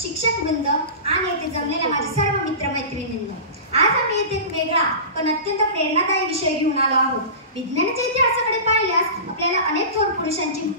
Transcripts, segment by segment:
शिक्षक वृंद आणि येथे जमलेल्या माझ्या सर्व मित्रमैत्रिणींनो, आज आम्ही येथे एक वेगळा पण अत्यंत प्रेरणादायी विषय घेऊन आलो आहोत. विज्ञानाच्या इतिहासाकडे पाहिल्यास आपल्याला अनेक थोर पुरुषांची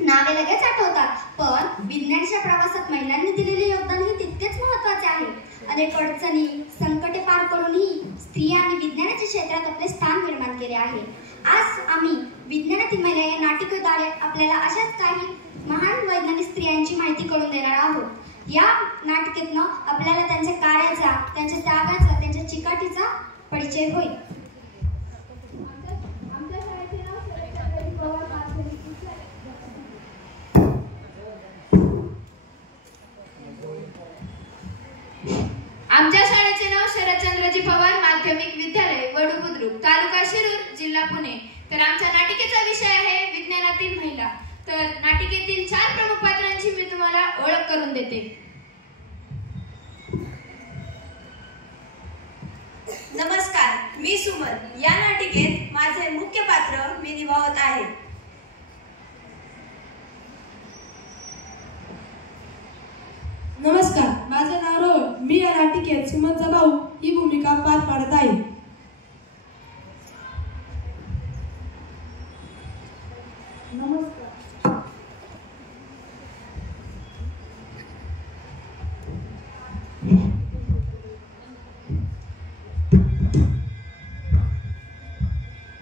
नावे लगेच आठवतात, पण विज्ञानाच्या प्रवासात महिलांनी दिलेले योगदान हे तितकेच महत्त्वाचे आहे. अनेक अडचणी संकटे पार करूनही स्त्रियांनी विज्ञानाच्या क्षेत्रात आपले स्थान निर्माण केले आहे. आज आम्ही विज्ञानातील महिला या नाटिकेद्वारे आपल्याला अशाच काही महान वैज्ञानिक स्त्रियांची माहिती करून देणार आहोत. या नाटिकेतनं आपल्याला त्यांच्या कार्याचा, त्यांच्या त्यागाचा, त्यांच्या चिकाटीचा परिचय होईल. आमच्या शाळेचे नाव शरदचंद्रजी पवार माध्यमिक विद्यालय वडू बुद्रुक तालुका शिरूर जिल्हा पुणे. तर आमच्या नाटिकेचा विषय आहे विज्ञानातील महिला. तर नाटिकेतील 4 प्रमुख पात्रांची मी तुम्हाला ओळख करून देते. नमस्कार, मी सुमन. या नाटिकेत माझे मुख्य पात्र मी निभावत आहे. नमस्कार, माझे नाव रोहन. मी या नाटिकेत सुमनचा भाऊ ही भूमिका पार पाडत आहे.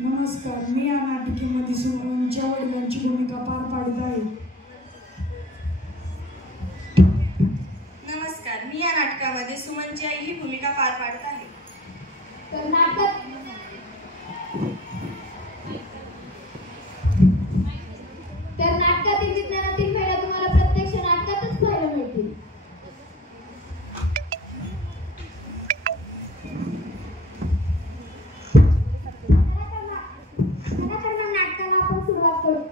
नमस्कार, मी या नाटिकेमध्ये सुमनच्या वडिलांची भूमिका पार पाडत आहे. नमस्कार, मी या नाटकामध्ये सुमनची आई ही भूमिका पार पाडत आहे. तर नाटकातील विज्ञानातील महिला तुम्हाला प्रत्यक्ष नाटकातच पाहायला मिळतील. नाटकाला आपण सुरुवात करू.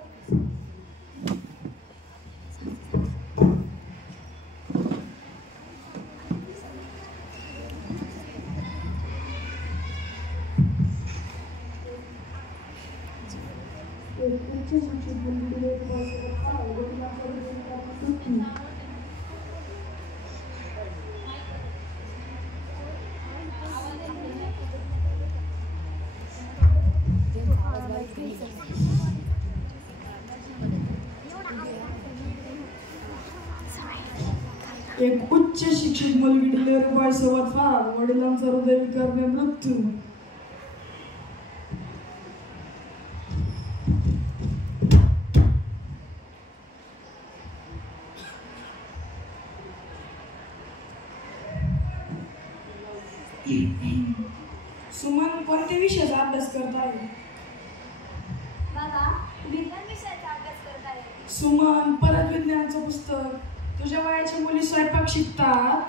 एक उच्च शिक्षित मुलगी डिलिव्हरी बॉय सोबत फार वडिलांचा हृदयविकारने मृत्यू. सुमन कोणत्या विषयाचा अभ्यास करत आहे? बाबा, विज्ञान विषयाचा अभ्यास करत आहे. सुमन, परत विज्ञानाचं पुस्तक. तुझ्या वयाच्या मुली स्वयंपाक शिकतात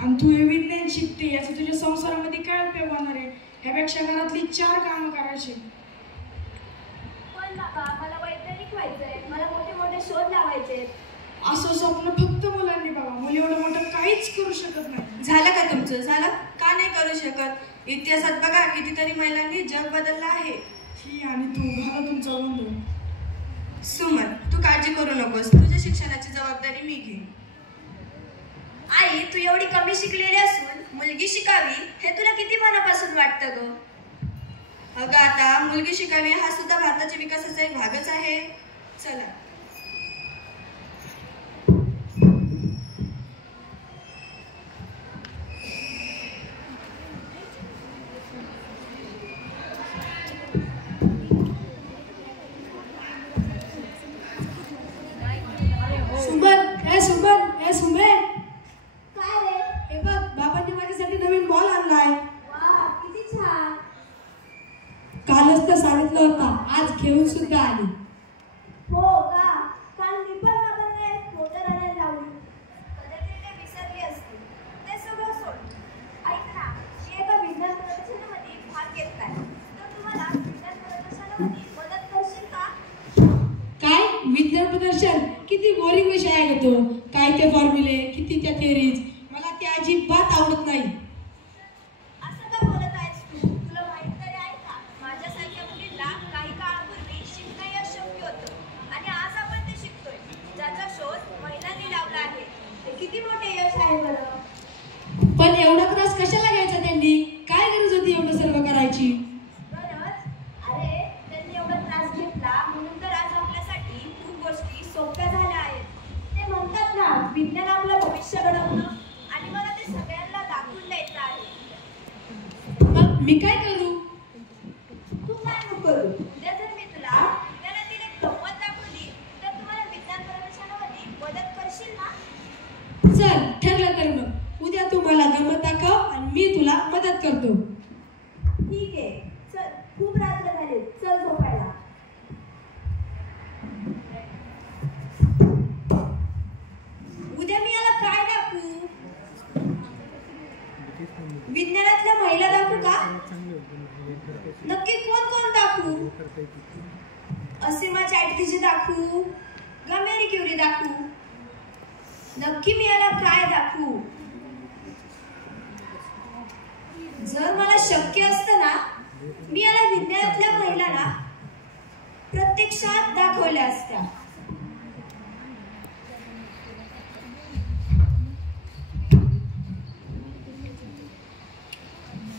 आणि तू हे विज्ञान शिकते, याचा तुझ्या संसारामध्ये काय उपयोग होणार आहे? ह्यापेक्षा घरातली 4 कामं करायची. पण बाबा, मला वैज्ञानिक व्हायचंय, मला मोठे मोठे शोध लावायचे. असं स्वप्न फक्त मुलांनी बघा. मुली एवढं मोठं काहीच करू शकत नाही. झालं का तुमचं? झालं का नाही करू शकत? इतिहासात बघा, कितीतरी महिलांनी जग बदललं आहे. ही आणि तू घाला तुमचा गोंधळ. सुमन, तू काळजी करू नकोस. तुझ्या शिक्षणाची जबाबदारी मी घेईन. आई, तू एवढी कमी शिकलेली असून मुलगी शिकावी हे तुला किती मनापासून वाटतं ग? अगं, आता मुलगी शिकावी हा सुद्धा भारताच्या विकासाचा एक भागच आहे. चला. काय रे? हे बघ, बाबांनी माझ्यासाठी नवीन बॉल आणलाय. वा, किती छान. कालच तर सांगितलं होता, आज घेऊन सुद्धा आली. हो का? काल मी पण बाबांना एक मोटर आणायला लावली. कदाचित ते विसरली असतील. ते सगळं सोड. ऐक ना, मी एका विज्ञान प्रदर्शनामध्ये भाग घेतलाय. तर तुम्हाला विज्ञान प्रदर्शनामध्ये मदत करशील का? काय विज्ञान प्रदर्शन? किती बोरिंग विषय आहे तो. काय ते फॉर्म्युले, किती त्या थिअरीज. मला ते अजिबात आवडत नाही. असं का बोलत आहेस तू? तुला माहित तरी आहे का, माझ्यासारख्या मुलींना काही काळापूर्वी शिकणं यश शक्य होतं आणि आज आपण ते शिकतोय, ज्याचा शोध महिलांनी लावला आहे. एवढा त्रास कशाला घ्यायचा त्यांनी? काय गरज होती एवढं सर्व करायची? अरे त्यांनी एवढा त्रास घेतला म्हणून तर आज आपल्यासाठी खूप गोष्टी सोप्या झाल्या आहेत. ते म्हणतात ना, विज्ञान आपलं भविष्य घडवणं आणि मला ते सगळ्यांना दाखवून द्यायचं आहे. मग मी काय करू? तू काय नको करू. उद्या जर मी तुला विज्ञानातील एक गंमत दाखवली तर तुम्हाला विज्ञान प्रदर्शनामध्ये मदत करशील ना? चल ठरलं तर मग उद्या तू मला गंमत दाखव आणि मी तुला मदत करतो. ठीक आहे, चल. खूप रात्र झाले, चल झोपायला. उद्या मी याला काय दाखवू? विज्ञानातल्या महिला दाखवू का? नक्की कोण कोण दाखवू? असीमा चॅटर्जी दाखवू का मेरी क्युरी दाखवू? नक्की मी याला काय दाखवू? जर मला शक्य असतं ना, मी याला विज्ञानातल्या महिलांना प्रत्यक्षात दाखवल्या असत्या.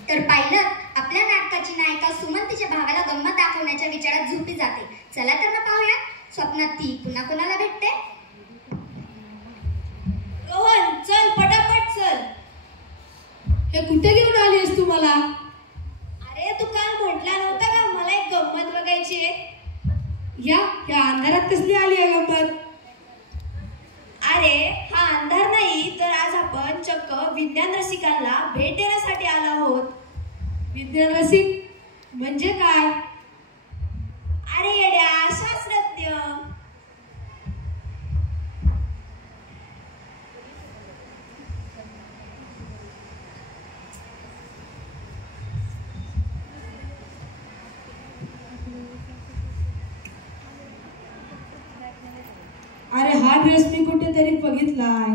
तर पाहिलं, आपल्या नाटकाची नायिका सुमन तिच्या भावाला गंमत दाखवण्याच्या विचारात झोपी जाते. चला तर मग पाहूया स्वप्नात ती पुन्हा कोणाला भेटते. रोहन, चल पटापट चल. हे कुठे घेऊन आलीस तू मला? अरे तू काल म्हटला नव्हता का मला एक गंमत बघायची आहे? या अंधारात कसली आली आहे गंमत? अरे हा अंधार नाही, तर आज आपण चक्क विज्ञान रसिकांना भेट देण्यासाठी आलो आहोत. विज्ञान रसिक म्हणजे काय? अरे येड्या, शास्त्रज्ञ. अरे हा ड्रेस मी कुठेतरी बघितलाय.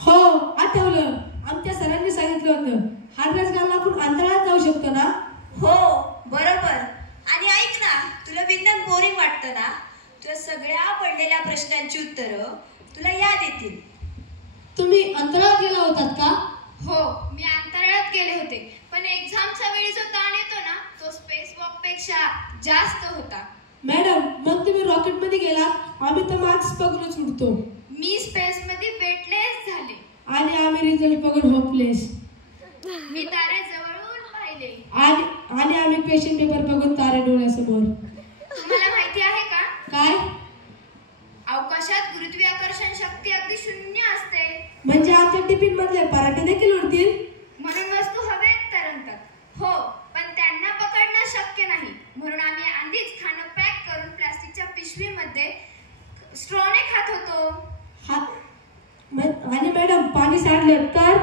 हो आठवलं, आमच्या सरांनी सांगितलं होतं हा ड्रेस घालून आपण अंतराळात जाऊ शकतो ना? हो बरोबर. आणि ऐक ना, तुला विज्ञान बोरिंग वाटतं ना? तुला सगळ्या पडलेल्या प्रश्नांची उत्तरं तुला याद येतील. तुम्ही अंतराळात गेला होतात का? हो, मी अंतराळात गेले होते, पण एक्झामच्या वेळी जो ताण येतो ना, तो स्पेस वॉक पेक्षा जास्त होता. मॅडम, मग तुम्ही रॉकेट मध्ये गेलात, आम्ही तर मार्क्स बघूनच उडतो. मी स्पेस मध्ये वेटलेस झाले आणि आम्ही रिझल्ट बघून होपलेस. मी तारे जवळून पाहिले. आणि आम्ही क्वेश्चन पेपर बघून तारे डोळ्यासमोर. तुम्हाला माहिती आहे का, काय? अवकाशात गुरुत्वाकर्षण शक्ती अगदी शून्य असते. म्हणजे आमच्या टिफिन मधले पराठे देखील उडतील? म्हणून वस्तू हवेत तरंगतात. हो, पण त्यांना पकडणं शक्य नाही. म्हणून आम्ही आधीच खाणं पॅक करून प्लास्टिकच्या पिशवीमध्ये स्ट्रॉने खात होतो. आणि मॅडम, पाणी सांडलं तर?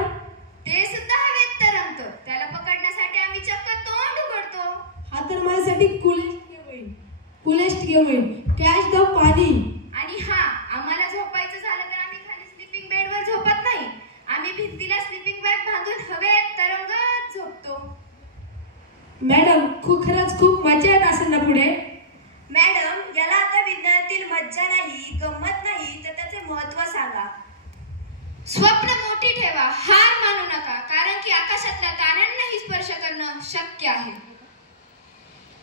ते सुद्धा हवेत तरंगतं. त्याला पकडण्यासाठी आम्ही चक्क तोंड उघडतो. हा तर माझ्यासाठी कुलेस्ट गेम होईल. कॅच द पाणी. आणि हा, आम्हाला झोपायचं झालं तर आम्ही खाली स्लीपिंग बेडवर झोपत नाही. आम्ही भिंतीला स्लीपिंग बॅग बांधून हवेत तरंगत झोपतो. मॅडम, खरंच खूप मजा येत असेल ना पुढे? मॅडम, याला आता विज्ञानातील मज्जा नाही, गंमत नाही, तर त्याचे महत्त्व सांगा. स्वप्न मोठी ठेवा, हार मानू नका, कारण की आकाशातल्या ताऱ्यांनाही स्पर्श करणं शक्य आहे.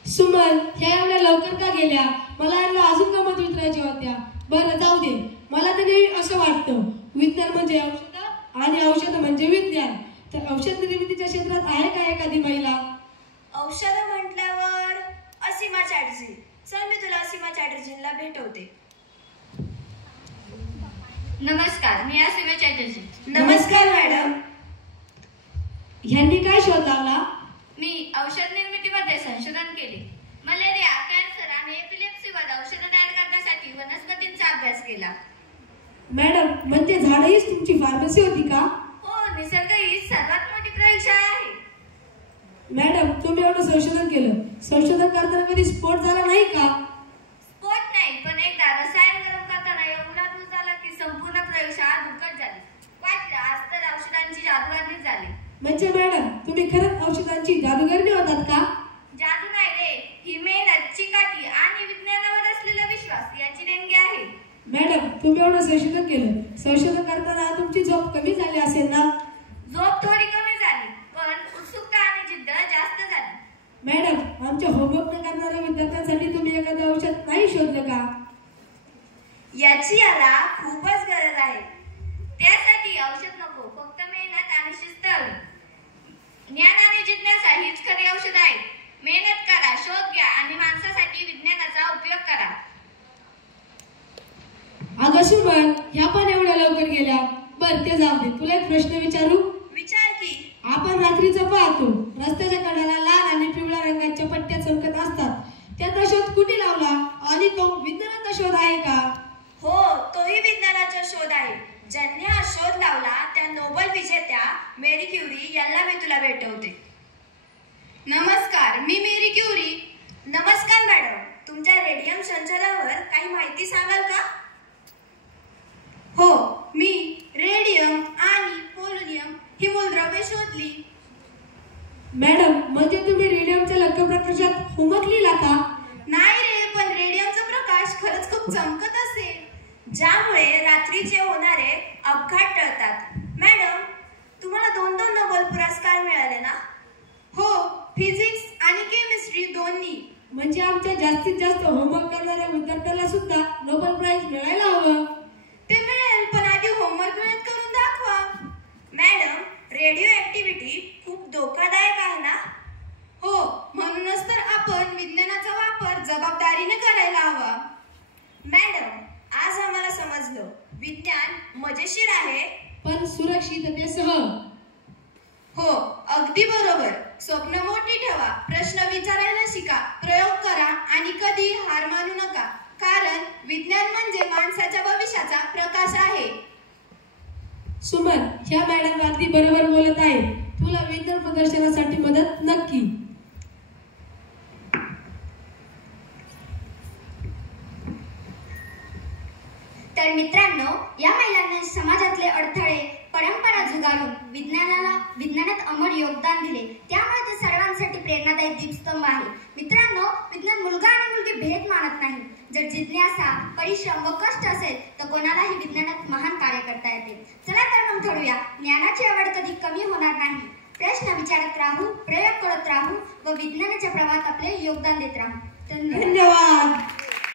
सुमन, ह्या एवढ्या लवकर का गेल्या? मला यांना अजून गमत विचारायच्या होत्या. बरं जाऊ दे. मला तर नेहमी असं वाटतं, विज्ञान म्हणजे औषध आणि औषध म्हणजे विज्ञान. तर औषध निर्मितीच्या क्षेत्रात आहे का एखादी महिला? औषध म्हटल्यावर असीमा चॅटर्जी. चल मी तुला असीमा चॅटर्जींना भेटवते. नमस्कार, मी असीमा चॅटर्जी. नमस्कार मॅडम. ह्यांनी काय शोध लावला? मी औषध निर्मितीमध्ये संशोधन केले. मलेरिया, कॅन्सर आणि एपिलेप्सीवर औषधं तयार करण्यासाठी वनस्पतींचा अभ्यास केला. मॅडम, म्हणजे झाडं हीच तुमची फार्मसी होती का? हो, निसर्ग ही सर्वात मोठी प्रयोगशाळा आहे. मॅडम, तुम्ही एवढं संशोधन केलं, संशोधन करताना कधी स्फोट झाला नाही का? स्फोट नाही, पण एकदा रसायन गरम करताना एवढा धूर झाला की संपूर्ण प्रयोगशाळा धुकट झाली. वाटलं आज तर औषधांची जादूगारणी झाली. म्हणजे मॅडम, तुम्ही खरंच औषधांची जादूगरणी होतात का? जादू नाही रे, ही मेहनत, चिकाटी आणि विज्ञानावर असलेला विश्वास याची देणगी आहे. मॅडम, तुम्ही एवढं संशोधन केलं. संशोधन करताना तुमची झोप कमी झाली असेल ना? झोप थोडी कमी झाली, पण उत्सुकता आणि जिद्द जास्त झाली. मॅडम, आमच्या होमवर्क न करणाऱ्या विद्यार्थ्यांसाठी तुम्ही एखादं औषध नाही शोधलं का? याची याला खूपच गरज आहे. त्यासाठी औषध नको, फक्त मेहनत आणि शिस्त हवी. ज्ञान आणि जिज्ञासा हीच खरी औषध आहे. मेहनत करा, शोध घ्या आणि माणसासाठी विज्ञानाचा उपयोग करा. अगं सुमन, ह्या पण एवढ्या लवकर गेल्या. बर, ते जाऊ दे. तुला एक प्रश्न विचारू? विचार की. आपण रात्रीचं पाहतो, रस्त्याच्या कडेला लाल आणि पिवळ्या रंगाच्या पट्ट्या चमकत असतात. त्याचा शोध कुणी लावला आणि तो विज्ञानाचा शोध आहे का? हो, तोही विज्ञानाचा शोध आहे. ज्यांनी हा शोध लावला त्या नोबेल विजेत्या मेरी क्युरी यांना मी तुला भेटवते. नमस्कार, मी मेरी क्युरी. नमस्कार मॅडम, तुमच्या रेडियम संचलनावर काही माहिती सांगाल का? हो, मी रेडियम आणि पोलोनियम ही मूलद्रव्ये शोधली. मॅडम, म्हणजे तुम्ही रेडियमच्या लक्ष प्रकाशात होमवर्क लिहिला का? नाही रे, पण रेडियमचा प्रकाश खरंच खूप चमकत असेल, ज्यामुळे रात्रीचे होणारे अपघात टळतात. मॅडम, तुम्हाला 2-2 नोबेल पुरस्कार मिळाले ना? हो, फिजिक्स आणि केमिस्ट्री दोन्ही. म्हणजे आमच्या जास्तीत जास्त होमवर्क करणाऱ्या विद्यार्थ्याला सुद्धा नोबेल प्राइज मिळायला हवं. ते मिळेल, पण आधी होमवर्क वेळेत करून दाखवा. मॅडम, रेडिओ ऍक्टिव्हिटी खूप धोकादायक आहे ना? हो, म्हणूनच तर आपण विज्ञानाचा वापर जबाबदारीने करायला हवा. मॅडम, आज आम्हाला समजलं, विज्ञान मजेशीर आहे, पण सुरक्षिततेसह. हो, अगदी बरोबर. स्वप्न मोठी ठेवा, प्रश्न विचारायला शिका, प्रयोग करा आणि कधी हार मानू नका. कारण विज्ञान म्हणजे माणसाच्या भविष्याचा प्रकाश आहे. सुमन, ह्या मॅडम अगदी बरोबर बोलत आहे. तुला विज्ञान प्रदर्शनासाठी मदत नक्की. तर मित्रांनो, या महिलांनी समाजातले अडथळे, परंपरा झुगारून विज्ञानात अमर योगदान दिले. त्यामुळे ते सर्वांसाठी प्रेरणादायी दीपस्तंभ आहे. मित्रांनो, विज्ञान मुलगा आणि मुलगी भेद मानत नाही. जर जिज्ञासा, परिश्रम व कष्ट असेल तर कोणालाही विज्ञानात महान कार्य करता येते. चला तर मग ठरवूया, ज्ञानाची आवड कधी कमी होणार नाही. प्रश्न विचारत राहू, प्रयोग करत राहू व विज्ञानाच्या प्रवाहात आपले योगदान देत राहू. धन्यवाद.